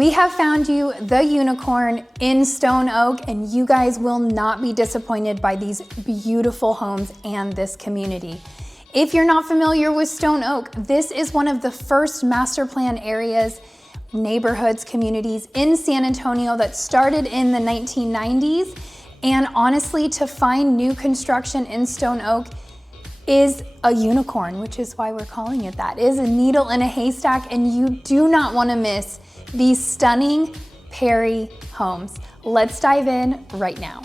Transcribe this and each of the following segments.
We have found you the unicorn in Stone Oak, and you guys will not be disappointed by these beautiful homes and this community. If you're not familiar with Stone Oak, this is one of the first master plan areas, neighborhoods, communities in San Antonio that started in the 1990s. And honestly, to find new construction in Stone Oak is a unicorn, which is why we're calling it that. It is a needle in a haystack, and you do not want to miss these stunning Perry homes. Let's dive in right now.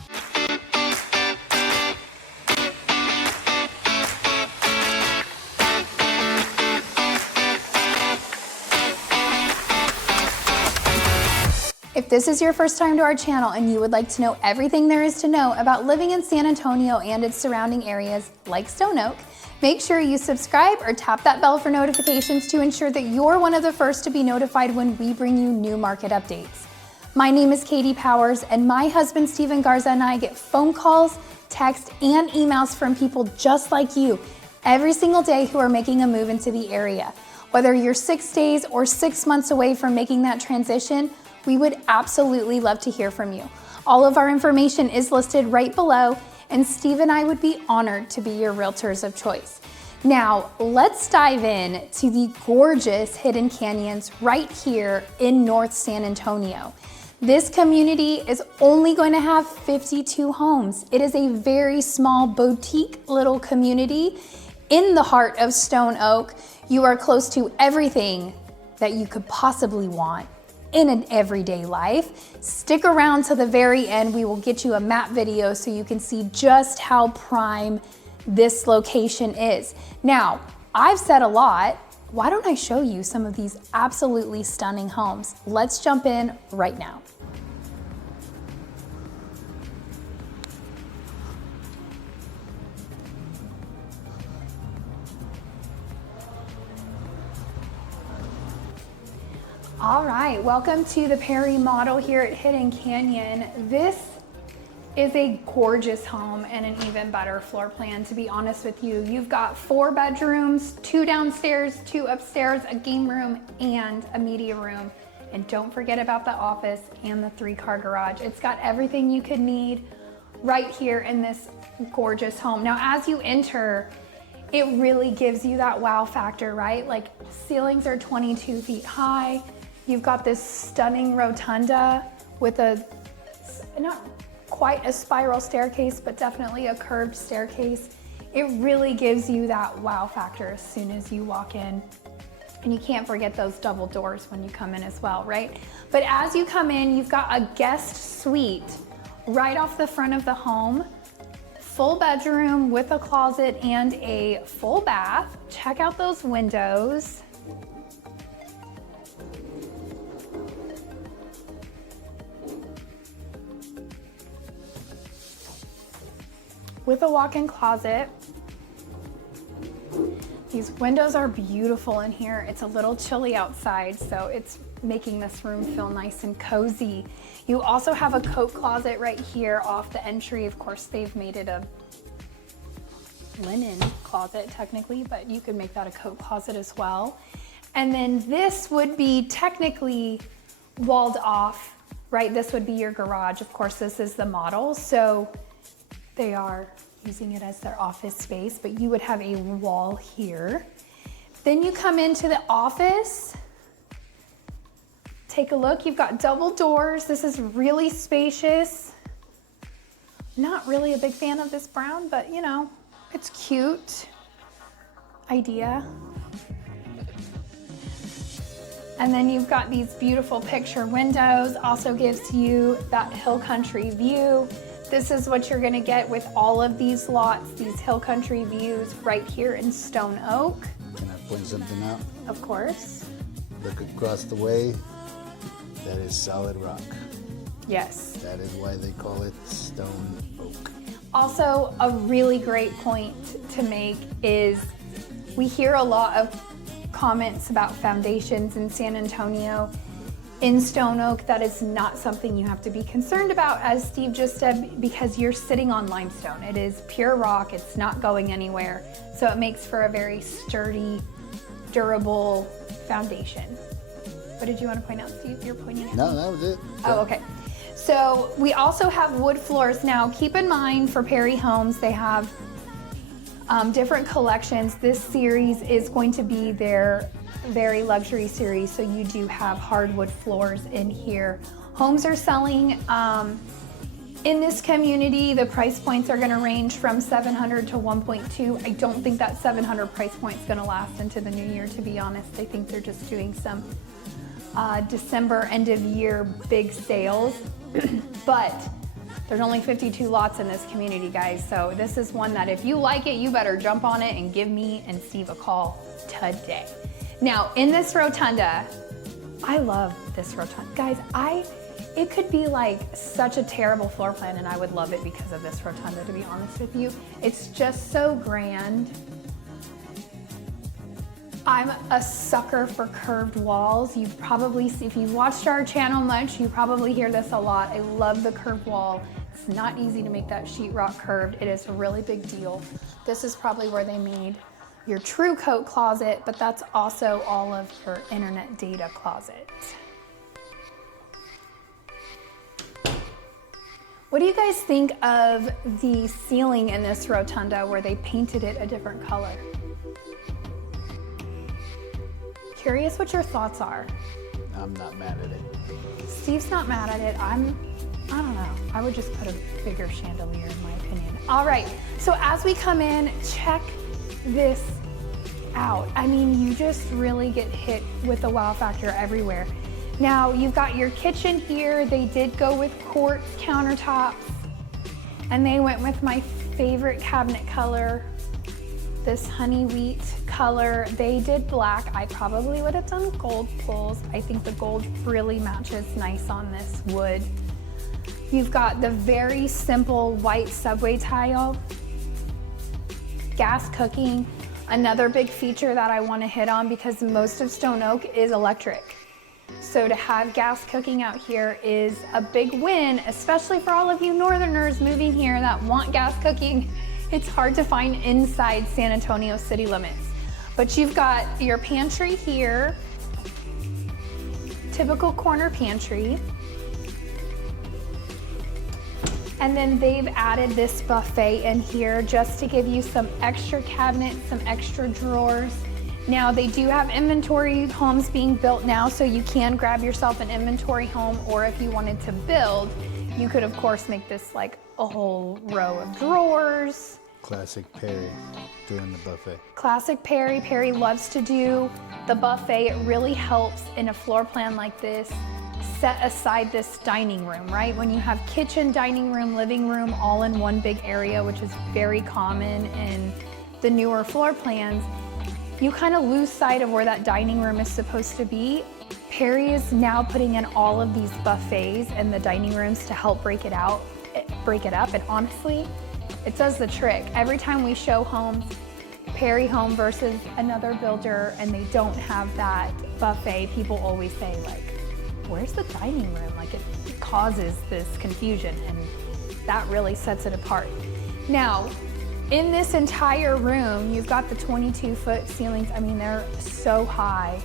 If this is your first time to our channel and you would like to know everything there is to know about living in San Antonio and its surrounding areas like Stone Oak, make sure you subscribe or tap that bell for notifications to ensure that you're one of the first to be notified when we bring you new market updates. My name is Katie Powers, and my husband Steven Garza and I get phone calls, texts, and emails from people just like you every single day who are making a move into the area. Whether you're 6 days or 6 months away from making that transition, we would absolutely love to hear from you. All of our information is listed right below, and Steve and I would be honored to be your realtors of choice. Now, let's dive in to the gorgeous hidden canyons right here in North San Antonio. This community is only going to have 52 homes. It is a very small boutique little community in the heart of Stone Oak. You are close to everything that you could possibly want in an everyday life. Stick around to the very end. We will get you a map video so you can see just how prime this location is. Now, I've said a lot. Why don't I show you some of these absolutely stunning homes? Let's jump in right now. All right, welcome to the Perry model here at Hidden Canyon. This is a gorgeous home and an even better floor plan, to be honest with you. You've got 4 bedrooms, 2 downstairs, 2 upstairs, a game room, and a media room. And don't forget about the office and the 3-car garage. It's got everything you could need right here in this gorgeous home. Now, as you enter, it really gives you that wow factor, right? Like, ceilings are 22 feet high. You've got this stunning rotunda with not quite a spiral staircase, but definitely a curved staircase. It really gives you that wow factor as soon as you walk in. And you can't forget those double doors when you come in as well, right? But as you come in, you've got a guest suite right off the front of the home. Full bedroom with a closet and a full bath. Check out those windows. With a walk-in closet. These windows are beautiful in here. It's a little chilly outside, so it's making this room feel nice and cozy. You also have a coat closet right here off the entry. Of course, they've made it a linen closet technically, but you could make that a coat closet as well. And then this would be technically walled off, right? This would be your garage. Of course, this is the model, so they are using it as their office space, but you would have a wall here. Then you come into the office. Take a look, you've got double doors. This is really spacious. Not really a big fan of this brown, but you know, it's cute idea. And then you've got these beautiful picture windows, also gives you that hill country view. This is what you're gonna get with all of these lots, these hill country views right here in Stone Oak. Can I point something out? Of course. Look across the way, that is solid rock. Yes. That is why they call it Stone Oak. Also, a really great point to make is we hear a lot of comments about foundations in San Antonio. In Stone Oak, that is not something you have to be concerned about, as Steve just said, because you're sitting on limestone. It is pure rock, it's not going anywhere. So it makes for a very sturdy, durable foundation. What did you want to point out, Steve? You're pointing at No, me. that was it. Oh, okay. So we also have wood floors now. Keep in mind for Perry Homes, they have different collections. This series is going to be their very luxury series, so you do have hardwood floors in here. Homes are selling in this community. The price points are going to range from $700 to $1.2. I don't think that $700 price point is going to last into the new year, to be honest. I think they're just doing some December end of year big sales, but there's only 52 lots in this community, guys. So this is one that if you like it, you better jump on it and give me and Steve a call today. Now, in this rotunda, I love this rotunda. Guys, it could be like such a terrible floor plan and I would love it because of this rotunda, to be honest with you. It's just so grand. I'm a sucker for curved walls. You've probably, if you've watched our channel much, you probably hear this a lot. I love the curved wall. It's not easy to make that sheetrock curved. It is a really big deal. This is probably where they made your true coat closet, but that's also all of your internet data closet. What do you guys think of the ceiling in this rotunda where they painted it a different color? Curious what your thoughts are. I'm not mad at it. Steve's not mad at it. I don't know. I would just put a bigger chandelier in my opinion. All right, so as we come in, check this out. I mean, you just really get hit with the wow factor everywhere. Now, you've got your kitchen here. They did go with quartz countertops, and they went with my favorite cabinet color, this honey wheat color. They did black. I probably would have done gold pulls. I think the gold really matches nice on this wood. You've got the very simple white subway tile, gas cooking. Another big feature that I want to hit on because most of stone oak is electric. So to have gas cooking out here is a big win, especially for all of you northerners moving here that want gas cooking. It's hard to find inside San Antonio city limits. But you've got your pantry here, typical corner pantry. And then they've added this buffet in here just to give you some extra cabinets, some extra drawers. Now they do have inventory homes being built now, so you can grab yourself an inventory home, or if you wanted to build, you could of course make this like a whole row of drawers. Classic Perry doing the buffet. Classic Perry. Perry loves to do the buffet. It really helps in a floor plan like this set aside this dining room, right? When you have kitchen, dining room, living room all in one big area, which is very common in the newer floor plans, you kind of lose sight of where that dining room is supposed to be. Perry is now putting in all of these buffets in the dining rooms to help break it up, and honestly, it does the trick. Every time we show homes, Perry home versus another builder, and they don't have that buffet, people always say like, where's the dining room? Like it causes this confusion, and that really sets it apart. Now, in this entire room, you've got the 22-foot ceilings. I mean, they're so high.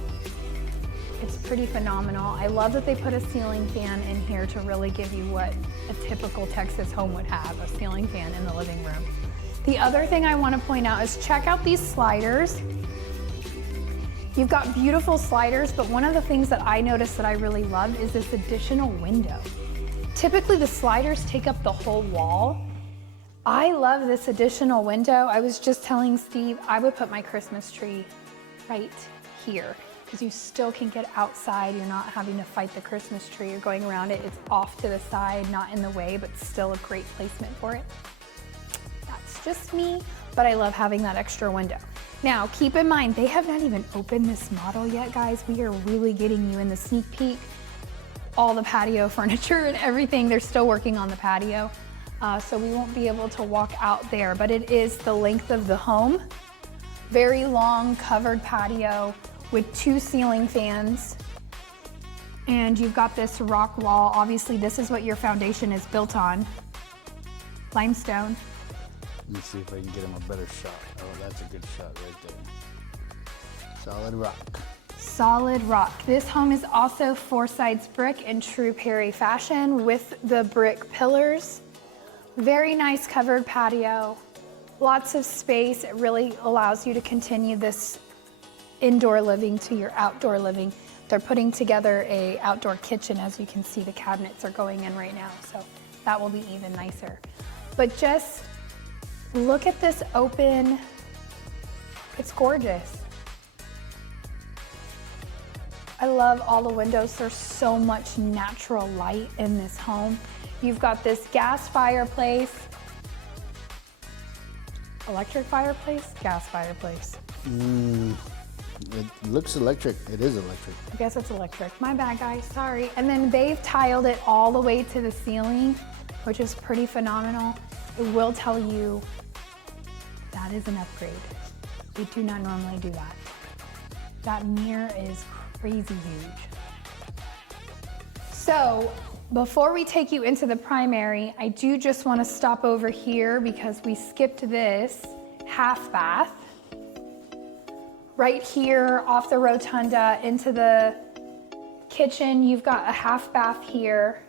It's pretty phenomenal. I love that they put a ceiling fan in here to really give you what a typical Texas home would have, a ceiling fan in the living room. The other thing I want to point out is check out these sliders. You've got beautiful sliders, but one of the things that I noticed that I really loved is this additional window. Typically the sliders take up the whole wall. I love this additional window. I was just telling Steve, I would put my Christmas tree right here because you still can get outside. You're not having to fight the Christmas tree. You're going around it. It's off to the side, not in the way, but still a great placement for it. That's just me, but I love having that extra window. Now, keep in mind, they have not even opened this model yet, guys. We are really getting you in the sneak peek. All the patio furniture and everything, they're still working on the patio. So we won't be able to walk out there, but it is the length of the home. Very long covered patio with 2 ceiling fans. And you've got this rock wall. Obviously, this is what your foundation is built on. Limestone. Let me see if I can get him a better shot. Oh, that's a good shot right there. Solid rock. solid rock. This home is also 4 sides brick in true Perry fashion with the brick pillars. Very nice covered patio, lots of space. It really allows you to continue this indoor living to your outdoor living. They're putting together a outdoor kitchen. As you can see, the cabinets are going in right now, so that will be even nicer. But just look at this open, it's gorgeous. I love all the windows. There's so much natural light in this home. You've got this gas fireplace, electric fireplace, gas fireplace. It looks electric. It is electric. I guess it's electric. My bad, guys. Sorry. And then they've tiled it all the way to the ceiling, which is pretty phenomenal. It will tell you that is an upgrade. We do not normally do that. That mirror is crazy huge. So before we take you into the primary, I do just want to stop over here because we skipped this half bath. Right here off the rotunda into the kitchen, you've got a half bath here.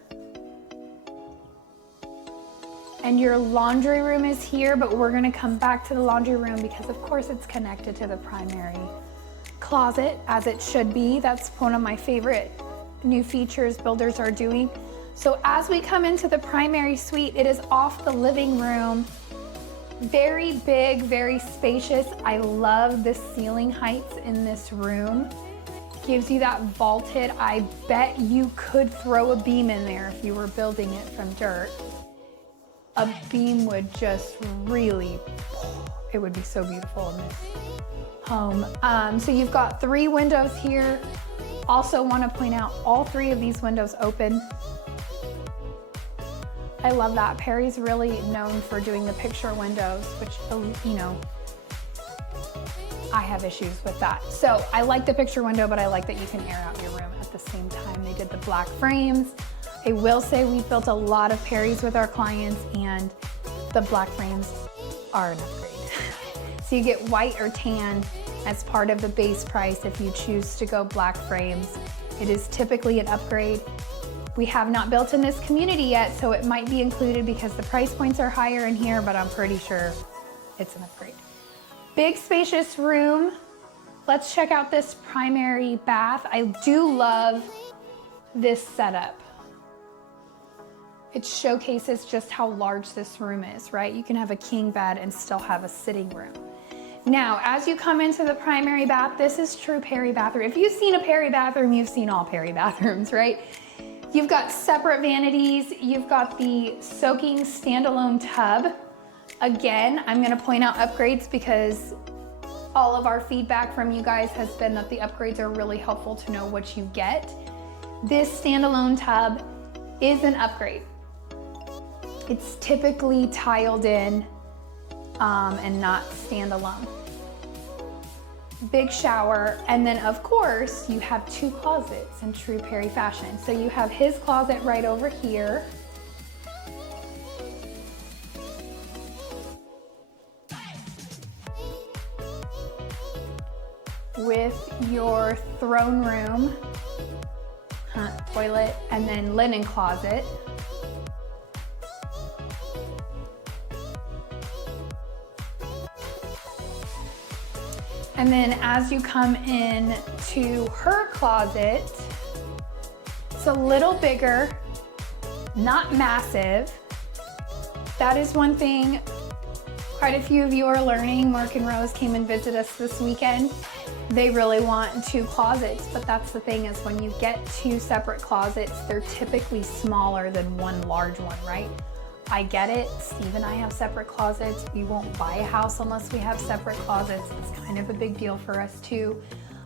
And your laundry room is here, but we're gonna come back to the laundry room because of course it's connected to the primary closet, as it should be. That's one of my favorite new features builders are doing. So as we come into the primary suite, it is off the living room. Very big, very spacious. I love the ceiling heights in this room. Gives you that vaulted, I bet you could throw a beam in there if you were building it from dirt. A beam would just really, it would be so beautiful in this home. So you've got 3 windows here. Also want to point out all 3 of these windows open. I love that. Perry's really known for doing the picture windows, which, you know, I have issues with that. So I like the picture window, but I like that you can air out your room at the same time. They did the black frames. I will say we've built a lot of Perry's with our clients, and the black frames are an upgrade. So you get white or tan as part of the base price if you choose to go black frames. It is typically an upgrade. We have not built in this community yet, so it might be included because the price points are higher in here, but I'm pretty sure it's an upgrade. Big spacious room. Let's check out this primary bath. I do love this setup. It showcases just how large this room is, right? You can have a king bed and still have a sitting room. Now, as you come into the primary bath, this is true Perry bathroom. If you've seen a Perry bathroom, you've seen all Perry bathrooms, right? You've got separate vanities. You've got the soaking standalone tub. Again, I'm gonna point out upgrades because all of our feedback from you guys has been that the upgrades are really helpful to know what you get. This standalone tub is an upgrade. It's typically tiled in and not standalone. Big shower, and then of course you have 2 closets in true Perry fashion. So you have his closet right over here. With your throne room, toilet, and then linen closet. And then as you come in to her closet, it's a little bigger, not massive. That is one thing quite a few of you are learning. Mark and Rose came and visited us this weekend. They really want 2 closets, but that's the thing is when you get 2 separate closets, they're typically smaller than one large one, right? I get it. Steve and I have separate closets. We won't buy a house unless we have separate closets. It's kind of a big deal for us too.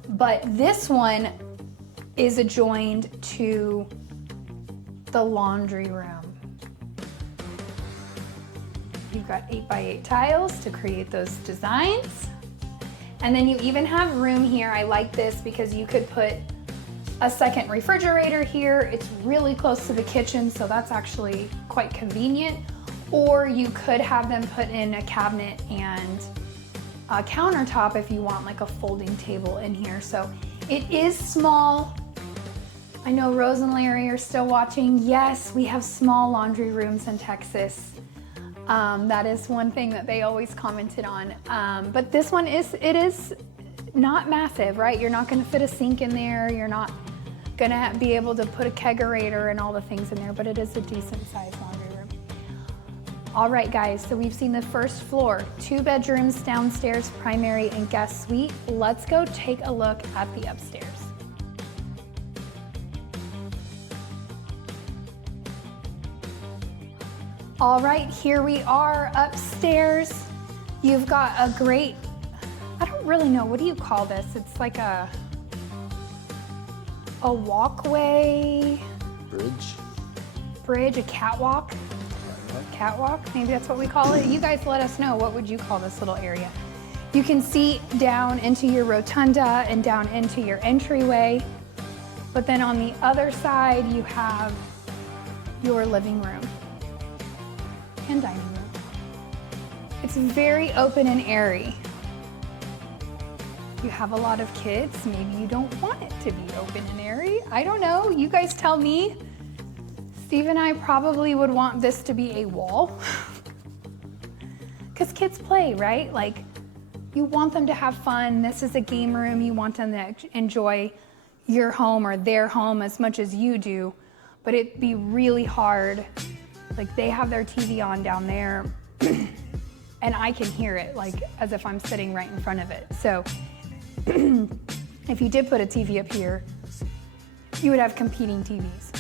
But this one is adjoined to the laundry room. You've got 8x8 tiles to create those designs. And then you even have room here. I like this because you could put a second refrigerator here. It's really close to the kitchen, so that's actually quite convenient. Or you could have them put in a cabinet and countertop if you want like a folding table in here. So it is small. I know Rose and Larry are still watching. Yes, we have small laundry rooms in Texas. That is one thing that they always commented on. But this one is not massive, right? You're not gonna fit a sink in there. You're not gonna be able to put a kegerator and all the things in there, but it is a decent sized laundry room. All right, guys, so we've seen the first floor, 2 bedrooms downstairs, primary and guest suite. Let's go take a look at the upstairs. All right, here we are upstairs. You've got a great, I don't really know, what do you call this? It's like a walkway. Bridge, a catwalk. Catwalk, maybe that's what we call it. You guys let us know, what would you call this little area? You can see down into your rotunda and down into your entryway. But then on the other side, you have your living room and dining room. It's very open and airy. You have a lot of kids, maybe you don't want it to be open and airy. I don't know, you guys tell me. Steve and I probably would want this to be a wall. Because kids play, right? Like, you want them to have fun. This is a game room. You want them to enjoy your home or their home as much as you do. But it'd be really hard. Like, they have their TV on down there and I can hear it, like, as if I'm sitting right in front of it. So if you did put a TV up here, you would have competing TVs.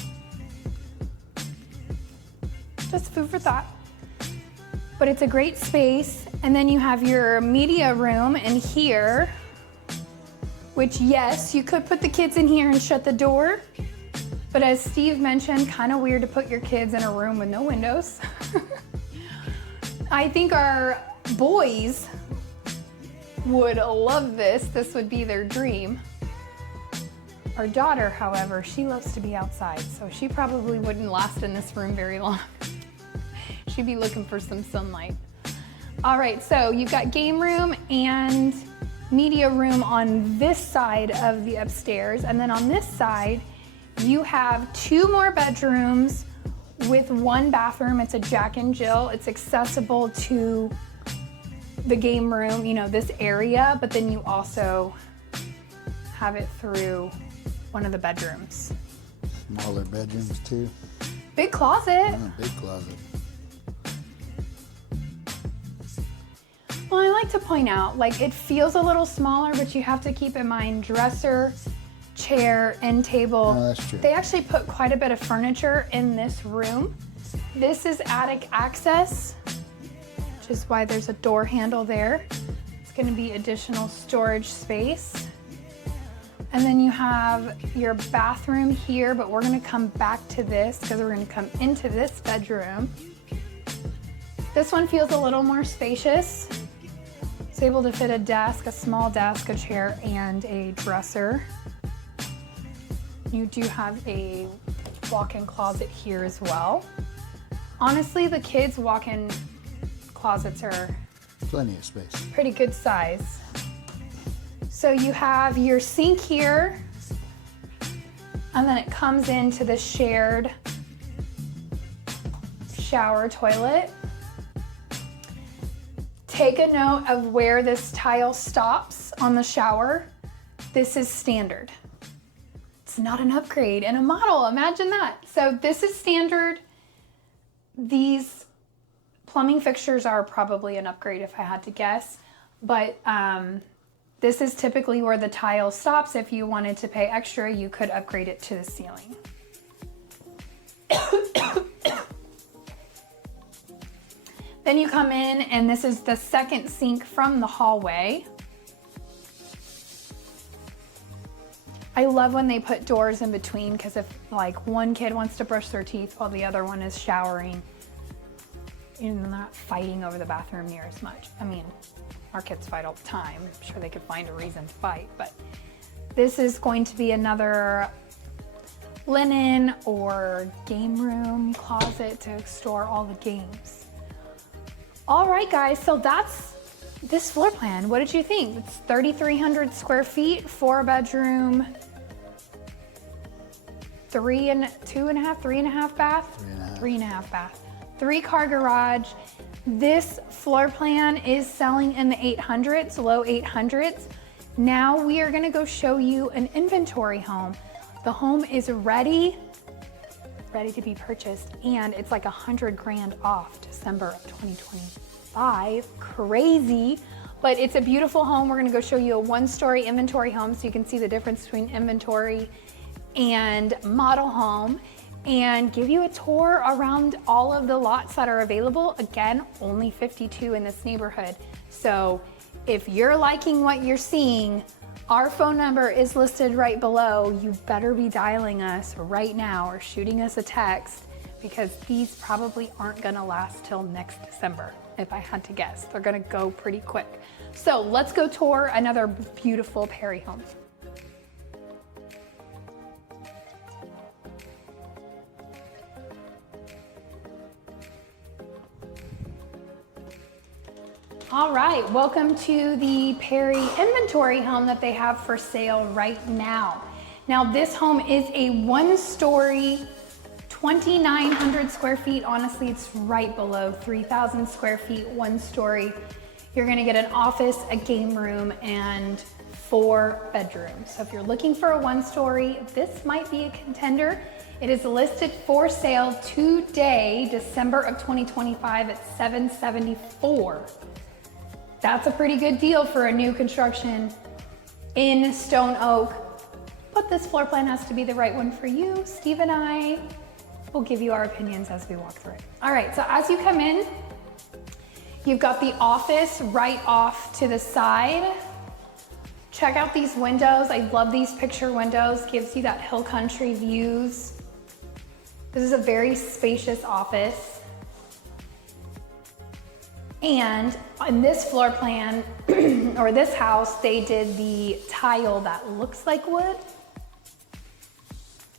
Just food for thought. But it's a great space. And then you have your media room in here, which, yes, you could put the kids in here and shut the door. But as Steve mentioned, kind of weird to put your kids in a room with no windows. I think our boys would love this. This would be their dream. Our daughter, however, she loves to be outside, so she probably wouldn't last in this room very long. She'd be looking for some sunlight. All right, so you've got game room and media room on this side of the upstairs, and then on this side, you have 2 more bedrooms with 1 bathroom. It's a Jack and Jill. It's accessible to the game room, you know, this area, but then you also have it through one of the bedrooms. Smaller bedrooms too. Big closet. Big closet. Well, I like to point out, like, it feels a little smaller, but you have to keep in mind dresser, chair, end table. Oh, that's true. They actually put quite a bit of furniture in this room. This is attic access, which is why there's a door handle there. It's going to be additional storage space. And then you have your bathroom here, but we're going to come back to this because we're going to come into this bedroom. This one feels a little more spacious. It's able to fit a desk, a small desk, a chair, and a dresser. You do have a walk-in closet here as well. Honestly, the kids' walk-in closets are Plenty of space. pretty good size. So you have your sink here, and then it comes into the shared shower toilet. Take a note of where this tile stops on the shower. This is standard. It's not an upgrade in a model, imagine that. So this is standard. These plumbing fixtures are probably an upgrade if I had to guess, but this is typically where the tile stops. If you wanted to pay extra, you could upgrade it to the ceiling. Then you come in, and this is the second sink from the hallway. I love when they put doors in between, because if like one kid wants to brush their teeth while the other one is showering, you're not fighting over the bathroom near as much. I mean, our kids fight all the time. I'm sure they could find a reason to fight, but this is going to be another linen or game room closet to store all the games. All right, guys, so that's this floor plan, what did you think? It's 3,300 square feet, 4-bedroom, 3.5 bath, 3.5 bath, 3-car garage. This floor plan is selling in the 800s, low 800s. Now we are gonna go show you an inventory home. The home is ready to be purchased, and it's like 100 grand off December of 2025. Crazy, but it's a beautiful home. We're gonna go show you a 1-story inventory home so you can see the difference between inventory and model home, and give you a tour around all of the lots that are available. Again, only 52 in this neighborhood. So if you're liking what you're seeing, our phone number is listed right below. You better be dialing us right now or shooting us a text, because these probably aren't gonna last till next December, if I had to guess. They're gonna go pretty quick. So let's go tour another beautiful Perry home. All right, welcome to the Perry inventory home that they have for sale right now. Now this home is a 1-story, 2,900 square feet. Honestly, it's right below 3,000 square feet, 1-story. You're gonna get an office, a game room, and 4 bedrooms. So if you're looking for a 1-story, this might be a contender. It is listed for sale today, December of 2025 at $774. That's a pretty good deal for a new construction in Stone Oak, but this floor plan has to be the right one for you. Steve and I will give you our opinions as we walk through it. All right, so as you come in, you've got the office right off to the side. Check out these windows. I love these picture windows. Gives you that hill country views. This is a very spacious office. And in this floor plan, or this house, they did the tile that looks like wood.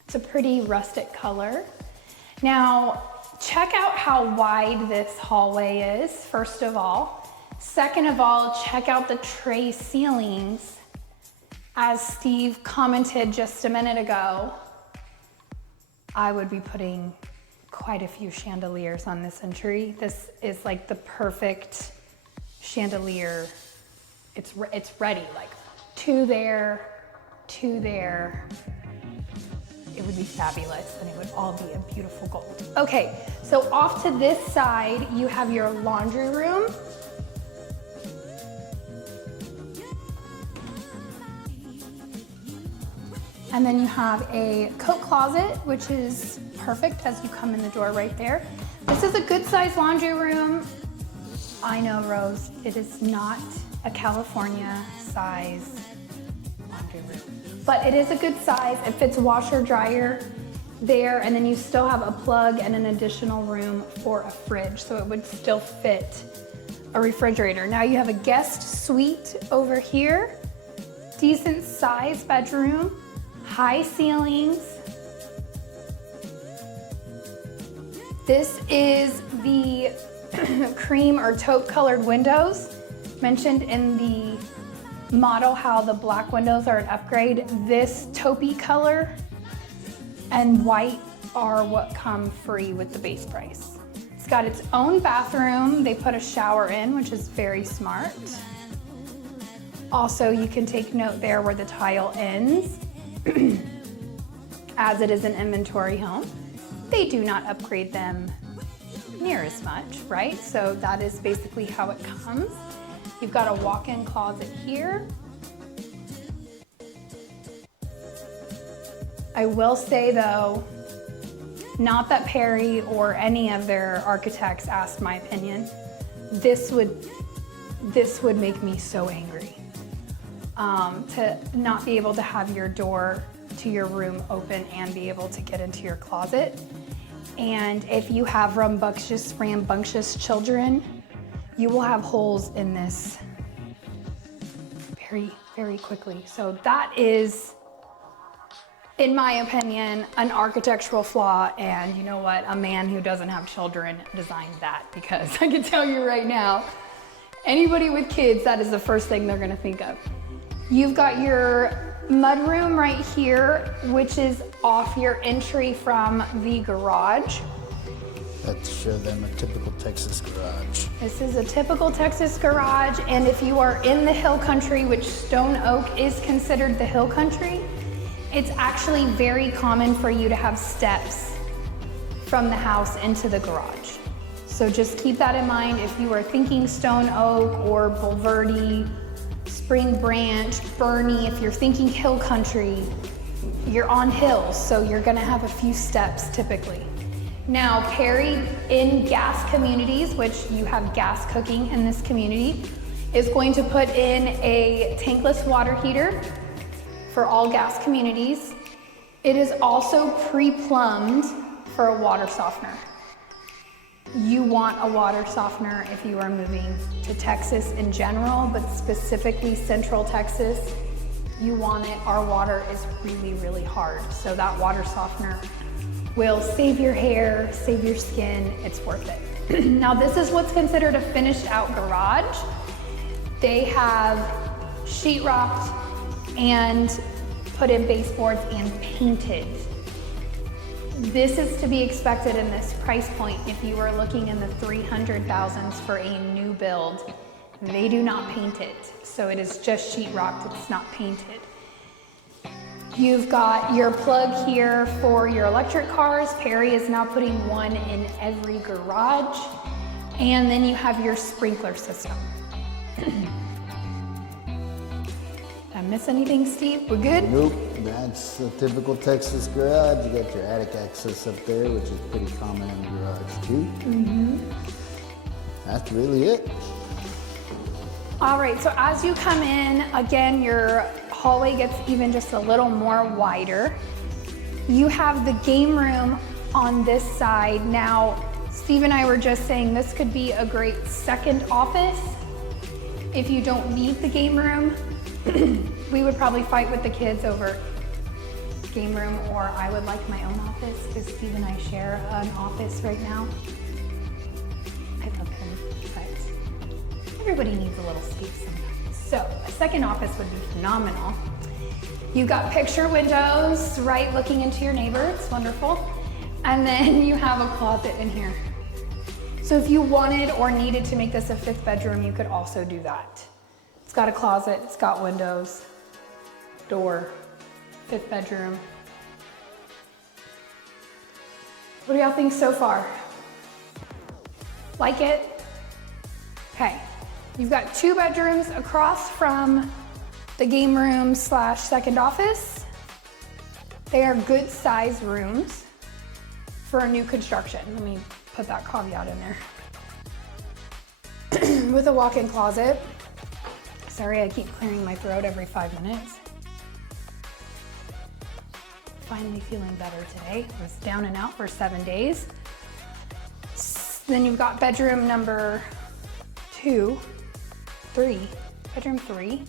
It's a pretty rustic color. Now, check out how wide this hallway is, first of all. Second of all, check out the tray ceilings. As Steve commented just a minute ago, I would be putting quite a few chandeliers on this entry. This is like the perfect chandelier. It's ready, like 2 there, 2 there. It would be fabulous, and it would all be a beautiful gold. Okay, so off to this side, you have your laundry room. And then you have a coat closet, which is perfect as you come in the door right there. This is a good sized laundry room. I know, Rose, it is not a California size laundry room, but it is a good size. It fits washer dryer there, and then you still have a plug and an additional room for a fridge, so it would still fit a refrigerator. Now you have a guest suite over here, decent sized bedroom, high ceilings. This is the cream or taupe colored windows. Mentioned in the model how the black windows are an upgrade. This taupey color and white are what come free with the base price. It's got its own bathroom. They put a shower in, which is very smart. Also, you can take note there where the tile ends. As it is an inventory home, they do not upgrade them near as much, right? So that is basically how it comes. You've got a walk-in closet here. I will say though, not that Perry or any of their architects asked my opinion, this would make me so angry. To not be able to have your door to your room open and be able to get into your closet. And if you have rambunctious children, you will have holes in this very, very quickly. So that is, in my opinion, an architectural flaw. And you know what? A man who doesn't have children designed that, because I can tell you right now, Anybody with kids, that is the first thing they're gonna think of. You've got your mudroom right here, which is off your entry from the garage. Let's show them a typical Texas garage. This is a typical Texas garage, and if you are in the hill country, which Stone Oak is considered the hill country, it's actually very common for you to have steps from the house into the garage. So just keep that in mind if you are thinking Stone Oak or Bulverde, Spring Branch, Bernie. If you're thinking hill country, you're on hills, so you're gonna have a few steps typically. Now, Perry in gas communities, which you have gas cooking in this community, is going to put in a tankless water heater for all gas communities. It is also pre-plumbed for a water softener. You want a water softener if you are moving to Texas in general, but specifically Central Texas, you want it. Our water is really, really hard. So that water softener will save your hair, save your skin, it's worth it. Now this is what's considered a finished out garage. They have sheetrocked and put in baseboards and painted. This is to be expected in this price point if you are looking in the 300,000s for a new build. They do not paint it, so it is just sheetrocked, it's not painted. You've got your plug here for your electric cars. Perry is now putting one in every garage. And then you have your sprinkler system. Did I miss anything, Steve? We're good? Nope, that's a typical Texas garage. You got your attic access up there, which is pretty common in the garage too. That's really it. All right, so as you come in, again, your hallway gets even just a little more wider. You have the game room on this side. Now, Steve and I were just saying this could be a great second office. If you don't need the game room, we would probably fight with the kids over game room, or I would like my own office because Steve and I share an office right now. I love him, but everybody needs a little space sometimes. So a second office would be phenomenal. You've got picture windows, right, looking into your neighbor, it's wonderful. And then you have a closet in here. So if you wanted or needed to make this a fifth bedroom, you could also do that. It's got a closet, it's got windows, door, fifth bedroom. What do y'all think so far? Like it? Okay, you've got 2 bedrooms across from the game room / second office. They are good size rooms for a new construction. Let me put that caveat in there. With a walk-in closet. Sorry, I keep clearing my throat every 5 minutes. Finally feeling better today. I was down and out for 7 days. Then you've got bedroom number 2, 3, bedroom 3.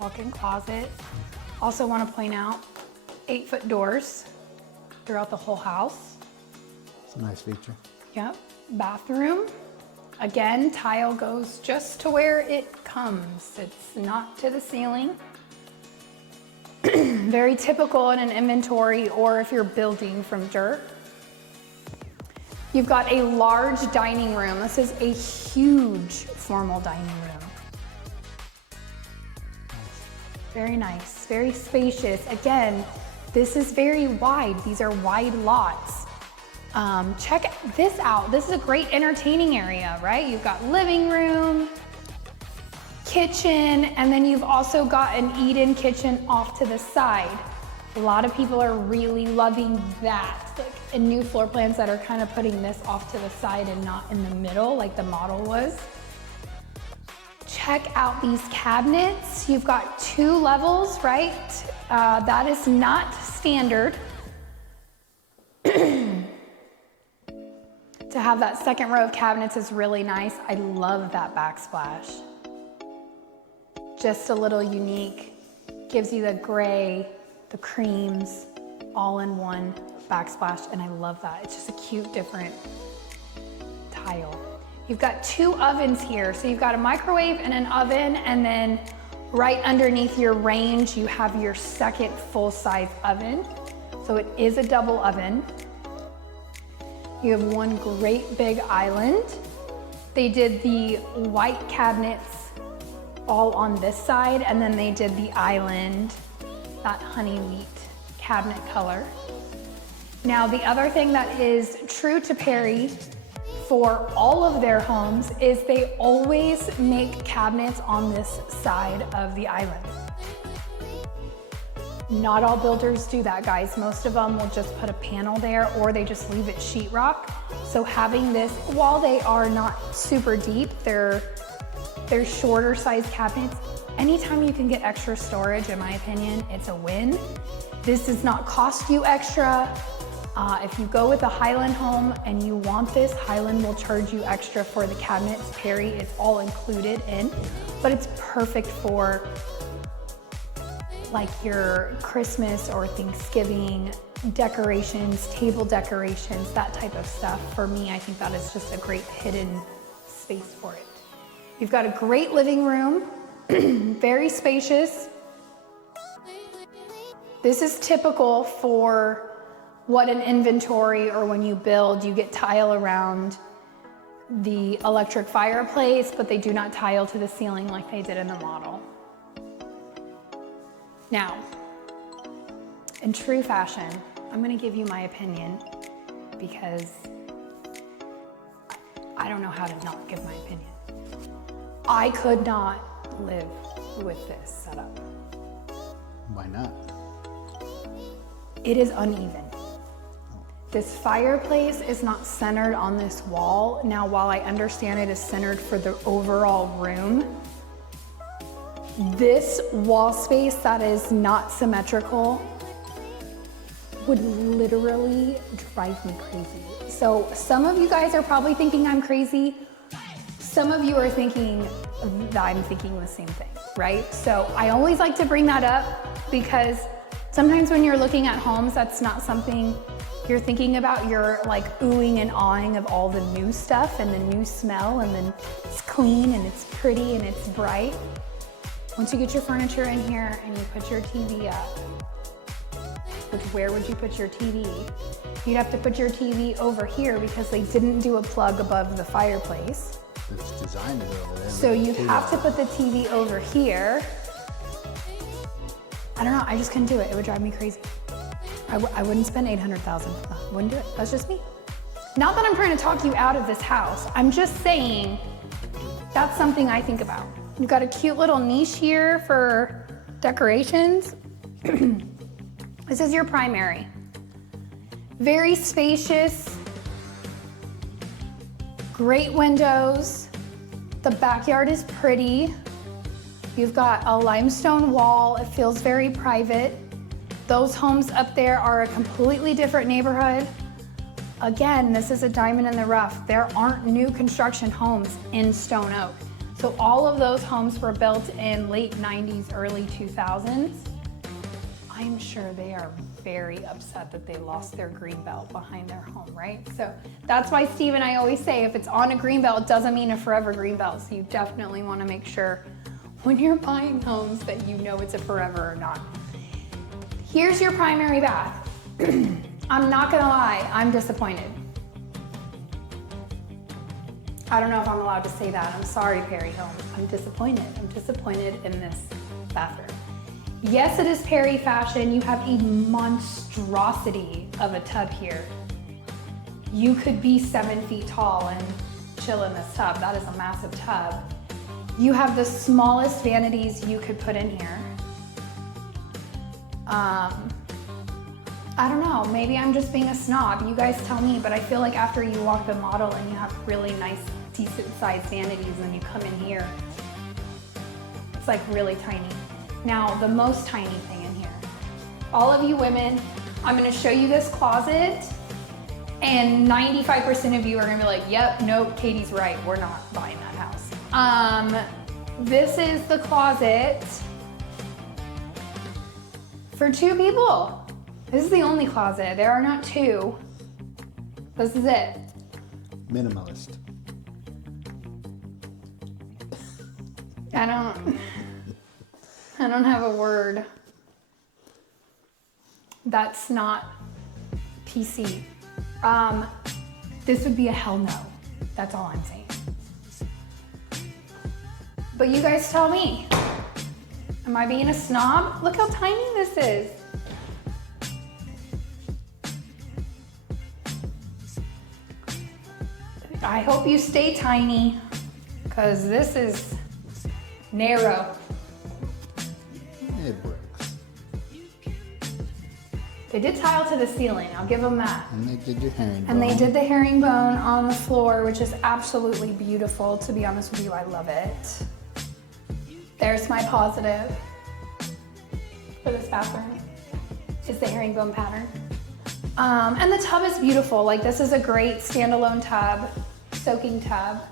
Walk-in closet. Also want to point out 8-foot doors throughout the whole house. It's a nice feature. Yep. Bathroom. Again, tile goes just to where it comes. It's not to the ceiling. Very typical in an inventory or if you're building from dirt. You've got a large dining room. This is a huge formal dining room. Very nice, very spacious. Again, this is very wide. These are wide lots. Check this out. This is a great entertaining area, right? You've got living room, kitchen, and then you've also got an eat-in kitchen off to the side. A lot of people are really loving that. Like in new floor plans that are kind of putting this off to the side and not in the middle like the model was. Check out these cabinets. You've got 2 levels, right? That is not standard. To have that second row of cabinets is really nice. I love that backsplash. Just a little unique. Gives you the gray, the creams, all in one backsplash, and I love that. It's just a cute, different tile. You've got 2 ovens here. So you've got a microwave and an oven, and then right underneath your range, you have your second full-size oven. So it is a double oven. You have one great big island. They did the white cabinets all on this side, and then they did the island, that honey wheat cabinet color. Now, the other thing that is true to Perry for all of their homes is they always make cabinets on this side of the island. Not all builders do that, guys. Most of them will just put a panel there, or they just leave it sheetrock. So having this, while they are not super deep, they're shorter size cabinets. Anytime you can get extra storage, in my opinion, it's a win. This does not cost you extra. If you go with a Highland home and you want this, Highland will charge you extra for the cabinets. Perry is all included in, but it's perfect for like your Christmas or Thanksgiving decorations, table decorations, that type of stuff. For me, I think that is just a great hidden space for it. You've got a great living room, very spacious. This is typical for what an inventory, or when you build, you get tile around the electric fireplace, but they do not tile to the ceiling like they did in the model. Now, in true fashion, I'm gonna give you my opinion because I don't know how to not give my opinion. I could not live with this setup. Why not? It is uneven. This fireplace is not centered on this wall. Now, while I understand it is centered for the overall room, this wall space that is not symmetrical would literally drive me crazy. So some of you guys are probably thinking I'm crazy. Some of you are thinking that I'm thinking the same thing, right? So I always like to bring that up because sometimes when you're looking at homes, that's not something you're thinking about. You're like oohing and awing of all the new stuff and the new smell, and then it's clean and it's pretty and it's bright. Once you get your furniture in here and you put your TV up, which where would you put your TV? You'd have to put your TV over here because they didn't do a plug above the fireplace. It's designed over there. So you have to put the TV over here. I don't know, I just couldn't do it. It would drive me crazy. I wouldn't spend $800,000 for that. Wouldn't do it. That's just me. Not that I'm trying to talk you out of this house. I'm just saying that's something I think about. You've got a cute little niche here for decorations. This is your primary. Very spacious. Great windows. The backyard is pretty. You've got a limestone wall. It feels very private. Those homes up there are a completely different neighborhood. Again, this is a diamond in the rough. There aren't new construction homes in Stone Oak. So all of those homes were built in late 90s, early 2000s. I'm sure they are very upset that they lost their green belt behind their home, right? So that's why Steve and I always say if it's on a green belt, it doesn't mean a forever green belt. So you definitely want to make sure when you're buying homes that you know it's a forever or not. Here's your primary bath. I'm not gonna lie, I'm disappointed. I don't know if I'm allowed to say that. I'm sorry, Perry Homes. I'm disappointed. I'm disappointed in this bathroom. Yes, it is Perry fashion. You have a monstrosity of a tub here. You could be 7 feet tall and chill in this tub. That is a massive tub. You have the smallest vanities you could put in here. I don't know, maybe I'm just being a snob. You guys tell me, but I feel like after you walk the model and you have really nice, decent sized vanities and you come in here, it's like really tiny. Now, the most tiny thing in here. All of you women, I'm gonna show you this closet and 95% of you are gonna be like, yep, nope, Katie's right, we're not buying that house. This is the closet for 2 people. This is the only closet. There are not 2. This is it. Minimalist. I don't have a word. That's not PC. This would be a hell no. That's all I'm saying. But you guys tell me. Am I being a snob? Look how tiny this is. I hope you stay tiny, because this is narrow. It works. They did tile to the ceiling, I'll give them that. And they did your herringbone. And they did the herringbone on the floor, which is absolutely beautiful. To be honest with you, I love it. There's my positive for this bathroom, is the herringbone pattern. And the tub is beautiful. Like, this is a great standalone tub, soaking tub.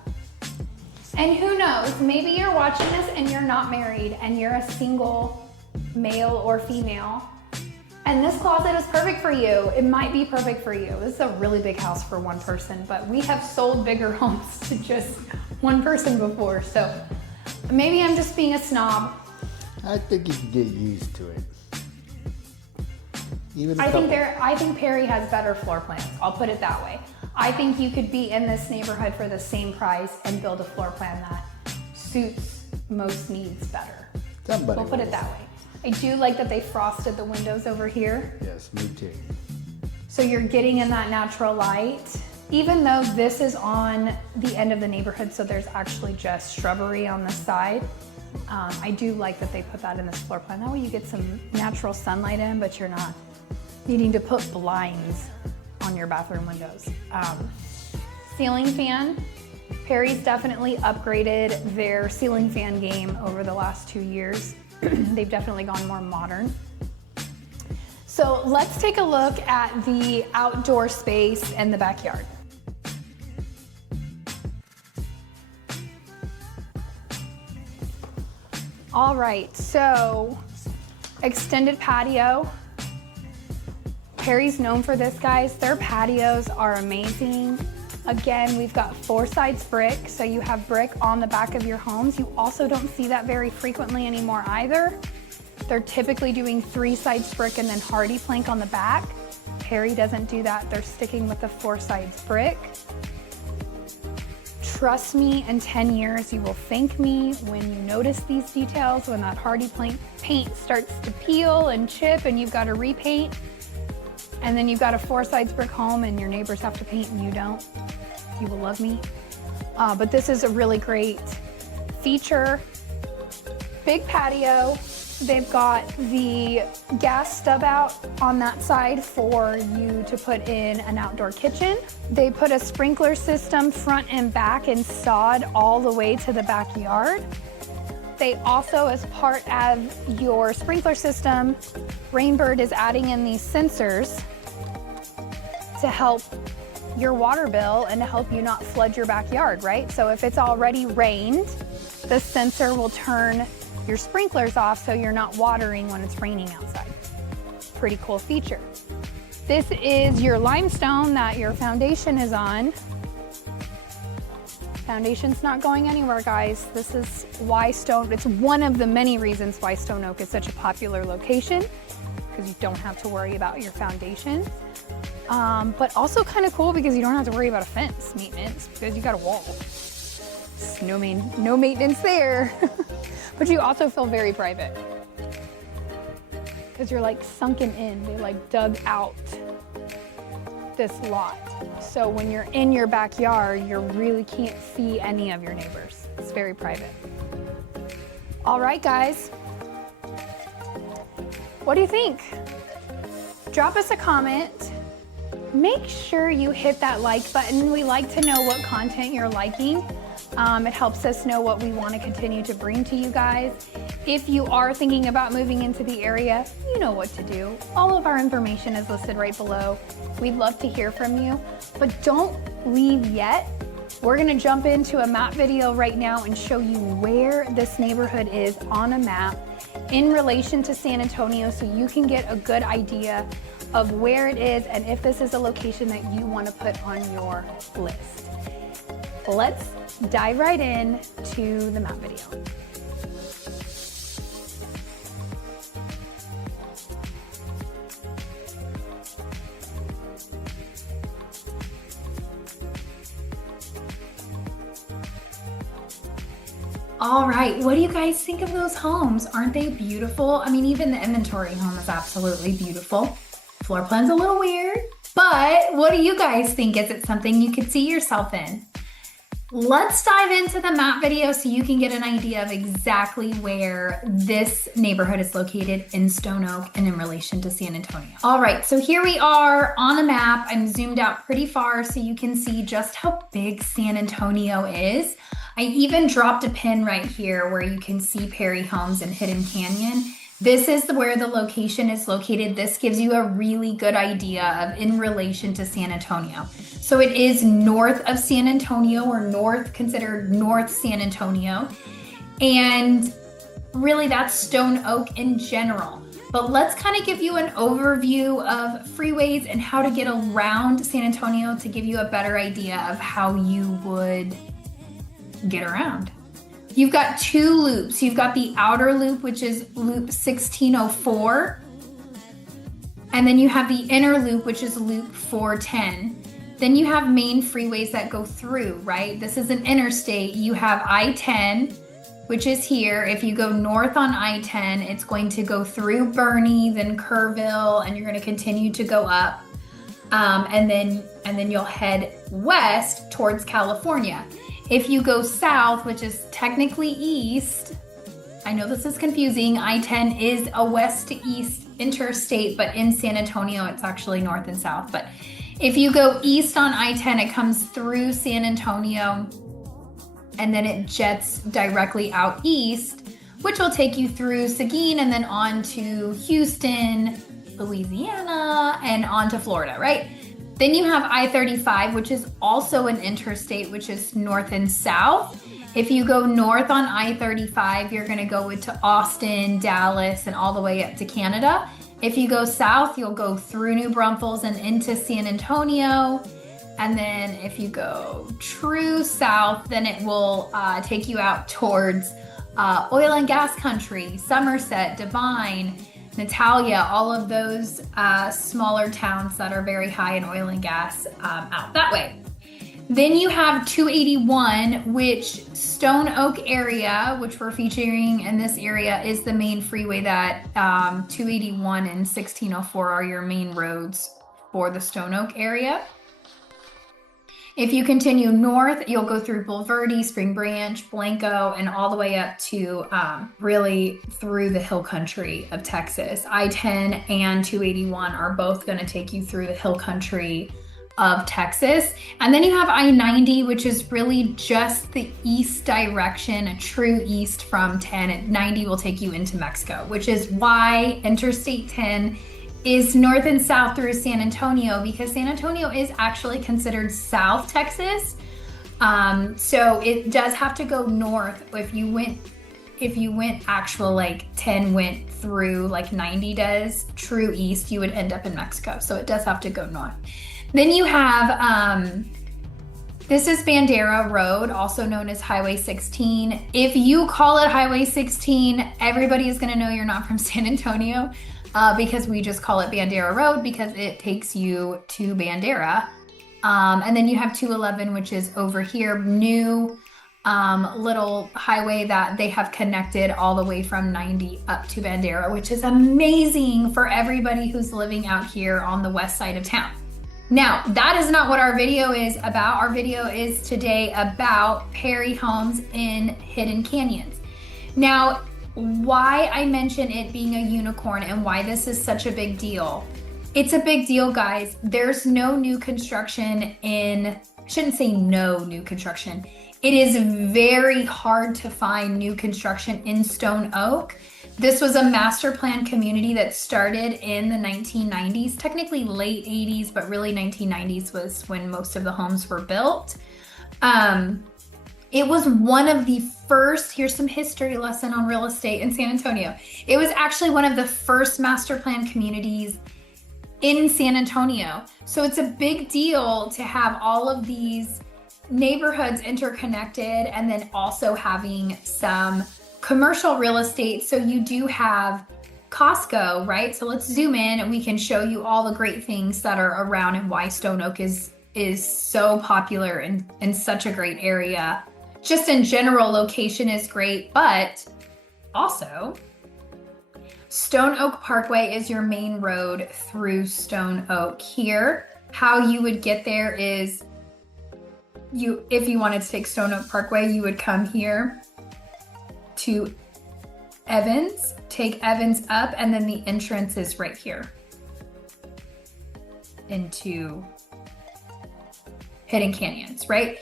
And who knows, maybe you're watching this and you're not married and you're a single male or female. And this closet is perfect for you. It might be perfect for you. This is a really big house for one person, but we have sold bigger homes to just one person before. So maybe I'm just being a snob. I think you can get used to it. I think Perry has better floor plans. I'll put it that way. I think you could be in this neighborhood for the same price and build a floor plan that suits most needs better. We'll put it that way. I do like that they frosted the windows over here. Yes, me too. So you're getting in that natural light. Even though this is on the end of the neighborhood, so there's actually just shrubbery on the side. I do like that they put that in this floor plan. That way you get some natural sunlight in, but you're not needing to put blinds on your bathroom windows. Ceiling fan. Perry's definitely upgraded their ceiling fan game over the last 2 years. They've definitely gone more modern. So let's take a look at the outdoor space and the backyard. All right, so extended patio. Perry's known for this, guys. Their patios are amazing. Again, we've got 4 sides brick, so you have brick on the back of your homes. You also don't see that very frequently anymore either. They're typically doing 3 sides brick and then hardy plank on the back. Perry doesn't do that. They're sticking with the 4 sides brick. Trust me, in 10 years, you will thank me when you notice these details, when that hardy plank paint starts to peel and chip and you've got to repaint. And then you've got a 4 sides brick home and your neighbors have to paint and you don't. You will love me. But this is a really great feature. Big patio. They've got the gas stub out on that side for you to put in an outdoor kitchen. They put a sprinkler system front and back and sod all the way to the backyard. They also, as part of your sprinkler system, Rainbird is adding in these sensors to help your water bill and to help you not flood your backyard, right? So if it's already rained, the sensor will turn your sprinklers off so you're not watering when it's raining outside. Pretty cool feature. This is your limestone that your foundation is on. Foundation's not going anywhere, guys. This is why it's one of the many reasons why Stone Oak is such a popular location, because you don't have to worry about your foundation. But also kind of cool because you don't have to worry about a fence maintenance because you got a wall. No maintenance there. But you also feel very private because you're like sunken in. They like dug out this lot. So when you're in your backyard, you really can't see any of your neighbors. It's very private. All right, guys. What do you think? Drop us a comment. Make sure you hit that like button. We like to know what content you're liking. It helps us know what we want to continue to bring to you guys. If you are thinking about moving into the area, you know what to do. All of our information is listed right below. We'd love to hear from you, but don't leave yet. We're gonna jump into a map video right now and show you where this neighborhood is on a map in relation to San Antonio so you can get a good idea of where it is and if this is a location that you want to put on your list. Let's dive right in to the map video. All right, what do you guys think of those homes? Aren't they beautiful? I mean, even the inventory home is absolutely beautiful. Floor plan's a little weird, but what do you guys think? Is it something you could see yourself in? Let's dive into the map video so you can get an idea of exactly where this neighborhood is located in Stone Oak and in relation to San Antonio. All right, so here we are on the map. I'm zoomed out pretty far so you can see just how big San Antonio is. I even dropped a pin right here where you can see Perry Homes and Hidden Canyon. This is where the location is located. This gives you a really good idea of in relation to San Antonio. So it is north of San Antonio, or considered North San Antonio. And really that's Stone Oak in general. But let's kind of give you an overview of freeways and how to get around San Antonio to give you a better idea of how you would get around. You've got two loops. You've got the outer loop, which is loop 1604. And then you have the inner loop, which is loop 410. Then you have main freeways that go through, right? This is an interstate. You have I-10, which is here. If you go north on I-10, it's going to go through Bernie, then Kerrville, and you're going to continue to go up. And then you'll head west towards California. If you go south, which is technically east, I know this is confusing. I-10 is a west to east interstate, but in San Antonio, it's actually north and south. But if you go east on I-10, it comes through San Antonio, and then it jets directly out east, which will take you through Seguin and then on to Houston, Louisiana, and on to Florida, right? Then you have I-35, which is also an interstate, which is north and south. If you go north on I-35, you're gonna go into Austin, Dallas, and all the way up to Canada. If you go south, you'll go through New Braunfels and into San Antonio. And then if you go true south, then it will take you out towards oil and gas country, Somerset, Devine, Natalia, all of those smaller towns that are very high in oil and gas out that way. Then you have 281, which Stone Oak area, which we're featuring in this area, is the main freeway that 281 and 1604 are your main roads for the Stone Oak area. If you continue north, you'll go through Bulverde, Spring Branch, Blanco, and all the way up to really through the hill country of Texas. I-10 and 281 are both going to take you through the hill country of Texas. And then you have I-90, which is really just the east direction, a true east from 10. And 90 will take you into Mexico, which is why Interstate 10 is north and south through San Antonio, because San Antonio is actually considered South Texas. So it does have to go north. If you went actual, like 10 went through like 90 does, true east, you would end up in Mexico. So it does have to go north. Then you have, this is Bandera Road, also known as Highway 16. If you call it Highway 16, everybody is gonna know you're not from San Antonio. Because we just call it Bandera Road because it takes you to Bandera. And then you have 211, which is over here, new little highway that they have connected all the way from 90 up to Bandera, which is amazing for everybody who's living out here on the west side of town. Now, that is not what our video is about. Our video is today about Perry Homes in Hidden Canyons. Now, why I mention it being a unicorn and why this is such a big deal. It's a big deal, guys. There's no new construction I shouldn't say no new construction. It is very hard to find new construction in Stone Oak. This was a master plan community that started in the 1990s, technically late 80s, but really 1990s was when most of the homes were built. It was one of the first, here's some history lesson on real estate in San Antonio. It was actually one of the first master plan communities in San Antonio. So it's a big deal to have all of these neighborhoods interconnected and then also having some commercial real estate. So you do have Costco, right? So let's zoom in and we can show you all the great things that are around and why Stone Oak is so popular and such a great area just in general, location is great, but also Stone Oak Parkway is your main road through Stone Oak. Here, how you would get there is if you wanted to take Stone Oak Parkway, you would come here to Evans, take Evans up, and then the entrance is right here into Hidden Canyons, right?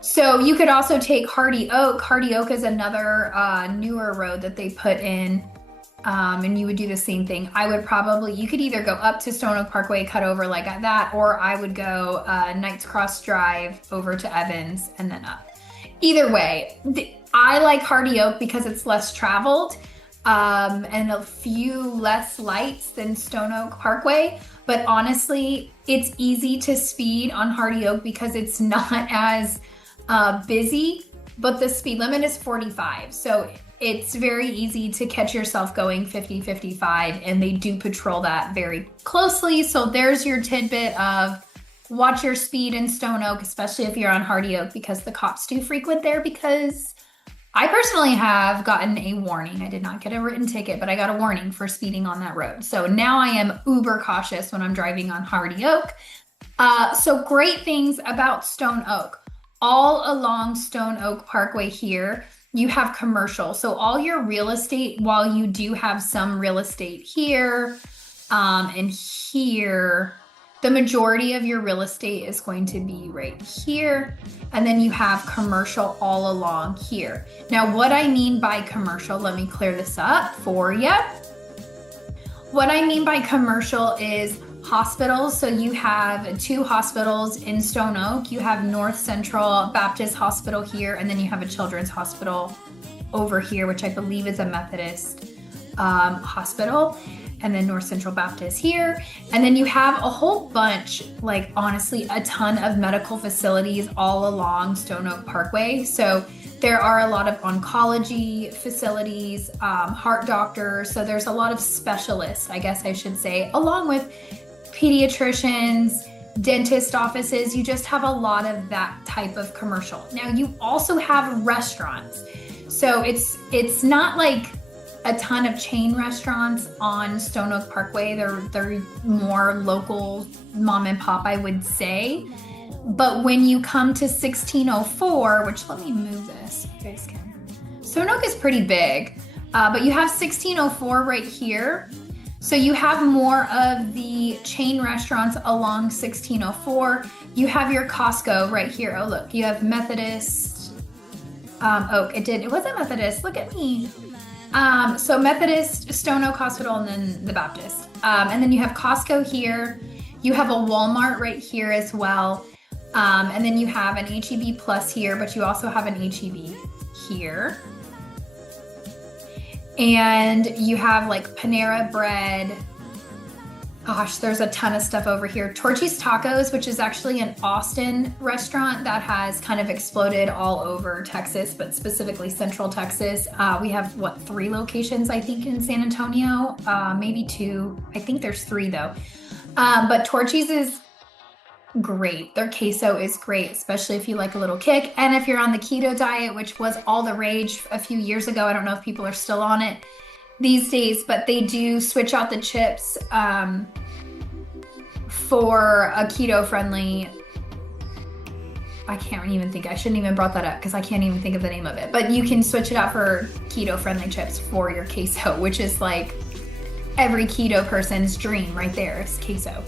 So you could also take Hardy Oak. Hardy Oak is another newer road that they put in, and you would do the same thing. You could either go up to Stone Oak Parkway, cut over like that, or I would go Knights Cross Drive over to Evans and then up. Either way, I like Hardy Oak because it's less traveled and a few less lights than Stone Oak Parkway. But honestly, it's easy to speed on Hardy Oak because it's not as busy, but the speed limit is 45. So it's very easy to catch yourself going 50, 55, and they do patrol that very closely. So there's your tidbit of watch your speed in Stone Oak, especially if you're on Hardy Oak, because the cops do frequent there. Because I personally have gotten a warning. I did not get a written ticket, but I got a warning for speeding on that road. So now I am uber cautious when I'm driving on Hardy Oak. So great things about Stone Oak. All along Stone Oak Parkway here, you have commercial. So all your real estate, while you do have some real estate here and here, the majority of your real estate is going to be right here. And then you have commercial all along here. Now, what I mean by commercial, let me clear this up for you. What I mean by commercial is hospitals. So you have 2 hospitals in Stone Oak. You have North Central Baptist Hospital here, and then you have a children's hospital over here, which I believe is a Methodist hospital, and then North Central Baptist here. And then you have a whole bunch, like honestly, a ton of medical facilities all along Stone Oak Parkway. So there are a lot of oncology facilities, heart doctors. So there's a lot of specialists, I guess I should say, along with pediatricians, dentist offices. You just have a lot of that type of commercial. Now you also have restaurants. So it's not like a ton of chain restaurants on Stone Oak Parkway. They're more local mom and pop, I would say. But when you come to 1604, which let me move this, you guys can. Stone Oak is pretty big, but you have 1604 right here. So you have more of the chain restaurants along 1604. You have your Costco right here. Oh, look, you have Methodist Oak. It wasn't Methodist. Look at me. So Methodist, Stone Oak Hospital, and then the Baptist. And then you have Costco here. You have a Walmart right here as well. And then you have an H-E-B Plus here, but you also have an H-E-B here. And you have like Panera Bread. Gosh, there's a ton of stuff over here. Torchy's Tacos, which is actually an Austin restaurant that has kind of exploded all over Texas, but specifically Central Texas. We have, 3 locations, I think, in San Antonio, maybe 2. I think there's 3 though. But Torchy's is great. Their queso is great, especially if you like a little kick. And if you're on the keto diet, which was all the rage a few years ago, I don't know if people are still on it these days, but they do switch out the chips for a keto friendly. I shouldn't even brought that up because I can't even think of the name of it, but you can switch it out for keto friendly chips for your queso, which is like every keto person's dream right there is queso.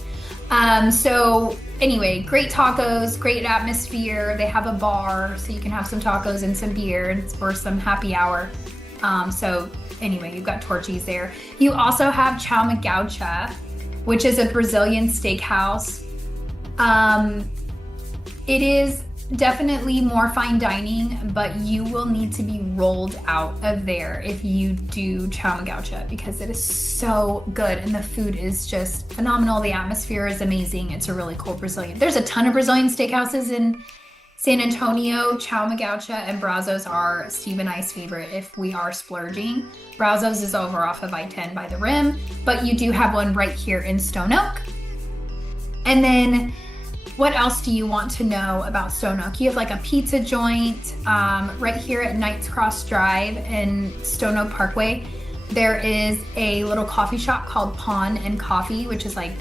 So anyway, great tacos, great atmosphere. They have a bar, so you can have some tacos and some beer or some happy hour. So anyway, you've got Torchy's there. You also have Chow Magaucha, which is a Brazilian steakhouse. It is definitely more fine dining, but you will need to be rolled out of there if you do Chow Magaucha because it is so good and the food is just phenomenal. The atmosphere is amazing. It's a really cool Brazilian. There's a ton of Brazilian steakhouses in San Antonio. Chow Magaucha and Brazos are Steve and I's favorite if we are splurging. Brazos is over off of I-10 by the Rim, but you do have one right here in Stone Oak. And then what else do you want to know about Stone Oak? You have like a pizza joint right here at Knights Cross Drive in Stone Oak Parkway. There is a little coffee shop called Pan and Coffee, which is like,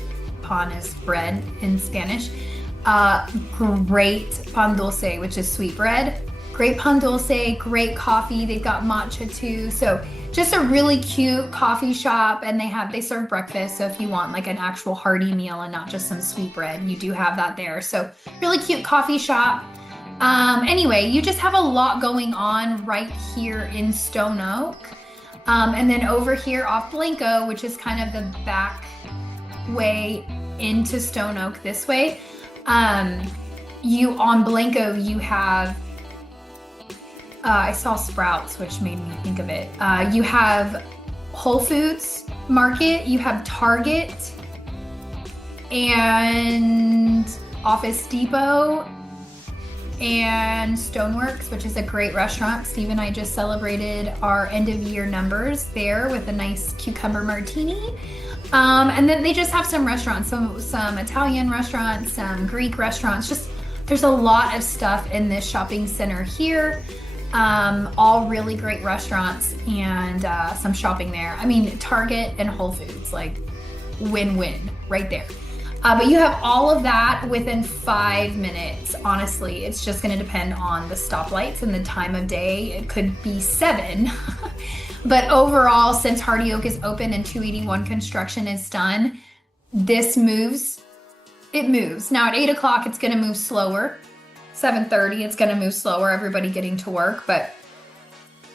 pan is bread in Spanish. Great pan dulce, which is sweet bread. Great pan dulce, great coffee. They've got matcha too. So just a really cute coffee shop, and they serve breakfast. So if you want like an actual hearty meal and not just some sweet bread, you do have that there. So really cute coffee shop. Anyway, you just have a lot going on right here in Stone Oak. And then over here off Blanco, which is kind of the back way into Stone Oak this way, on Blanco, you have, I saw Sprouts, which made me think of it. You have Whole Foods Market, you have Target, and Office Depot, and Stoneworks, which is a great restaurant. Steve and I just celebrated our end of year numbers there with a nice cucumber martini. And then they just have some restaurants, some Italian restaurants, some Greek restaurants. Just there's a lot of stuff in this shopping center here. All really great restaurants and some shopping there. I mean, Target and Whole Foods, like win-win right there. But you have all of that within 5 minutes. Honestly, it's just going to depend on the stoplights and the time of day. It could be 7. But overall, since Hardy Oak is open and 281 construction is done, this moves. It moves. Now at 8 o'clock, it's going to move slower. 7:30, it's going to move slower, everybody getting to work. But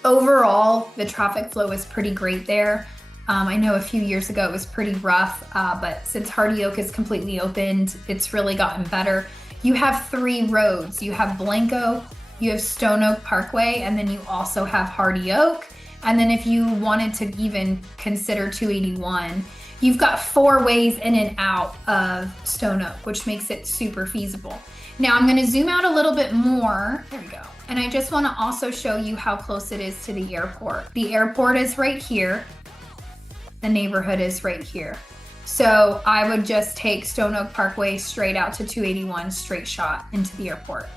overall, the traffic flow is pretty great there. I know a few years ago it was pretty rough, but since Hardy Oak is completely opened, it's really gotten better. You have 3 roads. You have Blanco, you have Stone Oak Parkway, and then you also have Hardy Oak. And then if you wanted to even consider 281, you've got 4 ways in and out of Stone Oak, which makes it super feasible. Now I'm going to zoom out a little bit more. There we go. And I just want to also show you how close it is to the airport. The airport is right here. The neighborhood is right here. So I would just take Stone Oak Parkway straight out to 281, straight shot into the airport.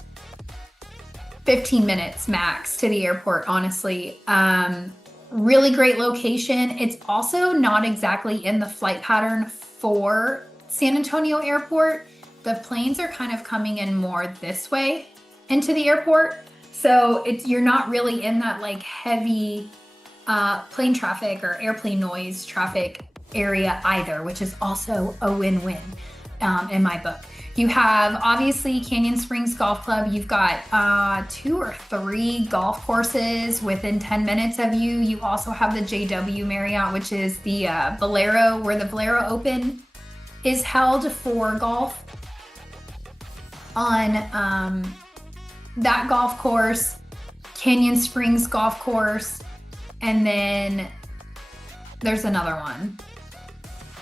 15 minutes max to the airport, honestly. Really great location. It's also not exactly in the flight pattern for San Antonio Airport. The planes are kind of coming in more this way into the airport. So you're not really in that like heavy plane traffic or airplane noise traffic area either, which is also a win-win in my book. You have obviously Canyon Springs Golf Club. You've got 2 or 3 golf courses within 10 minutes of you. You also have the JW Marriott, which is the Valero, where the Valero Open is held for golf on that golf course, Canyon Springs Golf Course, and then there's another one.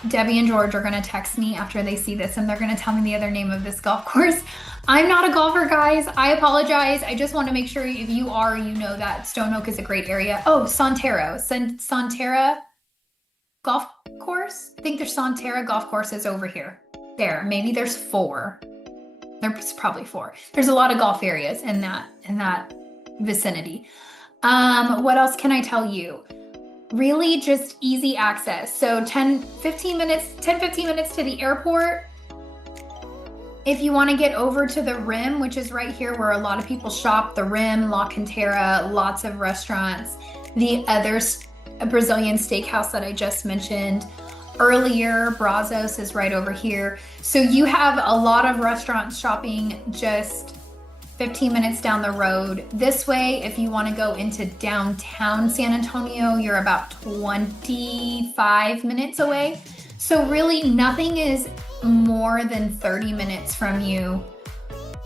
Debbie and George are going to text me after they see this and they're going to tell me the other name of this golf course. I'm not a golfer, guys. I apologize. I just want to make sure if you are, you know that Stone Oak is a great area. Oh, Santera Golf Course. I think there's Santera Golf Courses over here. There, maybe there's 4. There's probably 4. There's a lot of golf areas in that vicinity. What else can I tell you? Really just easy access. So 10-15 minutes to the airport. If you want to get over to the Rim, which is right here where a lot of people shop, the Rim, La Cantera, lots of restaurants. The other Brazilian steakhouse that I just mentioned earlier, Brazos, is right over here. So you have a lot of restaurants shopping just 15 minutes down the road. This way, if you want to go into downtown San Antonio, you're about 25 minutes away. So really nothing is more than 30 minutes from you,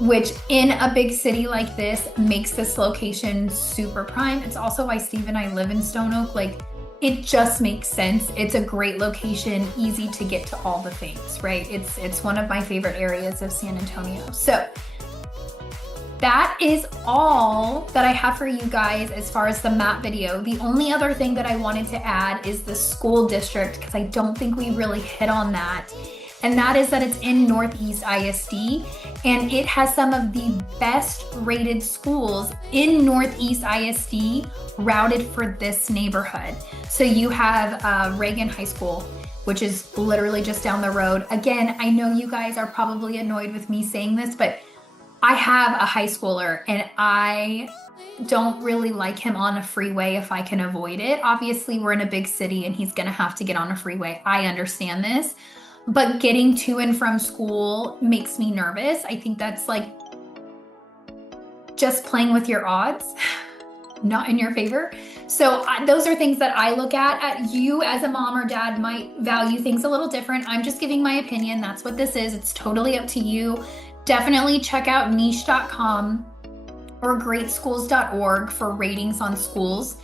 which in a big city like this makes this location super prime. It's also why Steve and I live in Stone Oak. Like, it just makes sense. It's a great location, easy to get to all the things, right? It's one of my favorite areas of San Antonio. So that is all that I have for you guys as far as the map video. The only other thing that I wanted to add is the school district, because I don't think we really hit on that. and that is that it's in Northeast ISD, and it has some of the best rated schools in Northeast ISD routed for this neighborhood. So you have Reagan High School, which is literally just down the road. Again, I know you guys are probably annoyed with me saying this, but I have a high schooler and I don't really like him on a freeway if I can avoid it. Obviously, we're in a big city and he's gonna have to get on a freeway. I understand this, but getting to and from school makes me nervous. I think that's like just playing with your odds, not in your favor. So those are things that I look at. You as a mom or dad might value things a little different. I'm just giving my opinion. That's what this is. It's totally up to you. Definitely check out niche.com or greatschools.org for ratings on schools.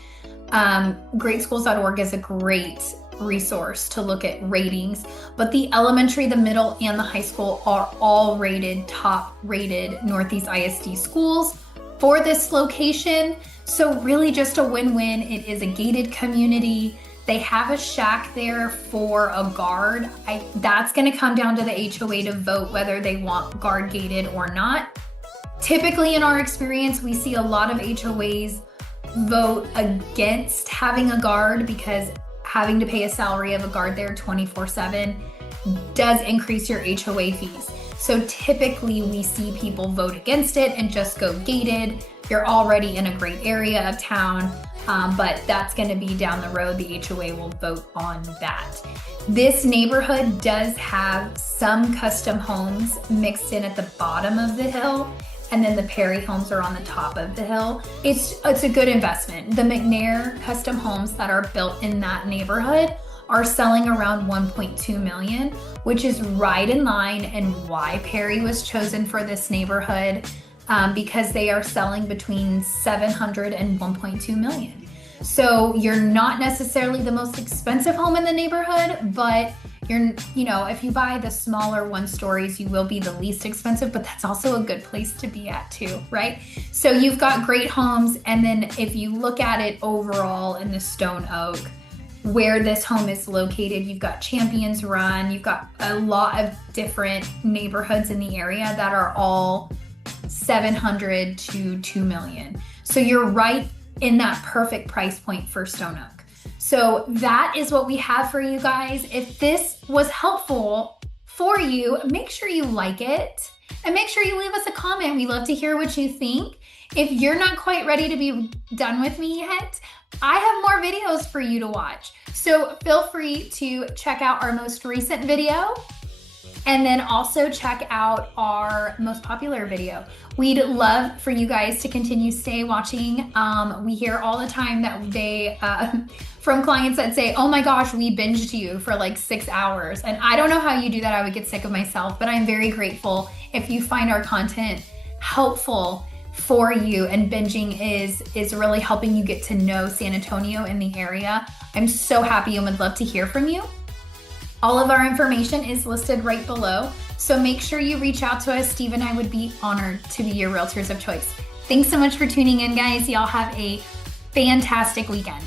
Greatschools.org is a great resource to look at ratings, but the elementary, the middle, and the high school are all rated, top rated Northeast ISD schools for this location. So really just a win-win. It is a gated community. They have a shack there for a guard. That's gonna come down to the HOA to vote whether they want guard gated or not. Typically in our experience, we see a lot of HOAs vote against having a guard because having to pay a salary of a guard there 24/7 does increase your HOA fees. So typically we see people vote against it and just go gated. You're already in a great area of town, but that's gonna be down the road. The HOA will vote on that. This neighborhood does have some custom homes mixed in at the bottom of the hill, and then the Perry homes are on the top of the hill. It's a good investment. The McNair custom homes that are built in that neighborhood are selling around 1.2 million, which is right in line and why Perry was chosen for this neighborhood, because they are selling between 700 and 1.2 million. So you're not necessarily the most expensive home in the neighborhood, but if you buy the smaller one stories, you will be the least expensive, but that's also a good place to be at too, right? So you've got great homes. And then if you look at it overall in the Stone Oak, where this home is located, you've got Champions Run, you've got a lot of different neighborhoods in the area that are all 700 to 2 million. So you're right in that perfect price point for Stone Oak. So that is what we have for you guys. If this was helpful for you, make sure you like it and make sure you leave us a comment. We love to hear what you think. If you're not quite ready to be done with me yet, I have more videos for you to watch. So feel free to check out our most recent video and then also check out our most popular video. We'd love for you guys to continue stay watching. We hear all the time that they, from clients that say, oh my gosh, we binged you for like 6 hours. And I don't know how you do that. I would get sick of myself, but I'm very grateful if you find our content helpful for you, and binging is really helping you get to know San Antonio and the area. I'm so happy and would love to hear from you. All of our information is listed right below, so make sure you reach out to us. Steve and I would be honored to be your realtors of choice. Thanks so much for tuning in, guys. Y'all have a fantastic weekend.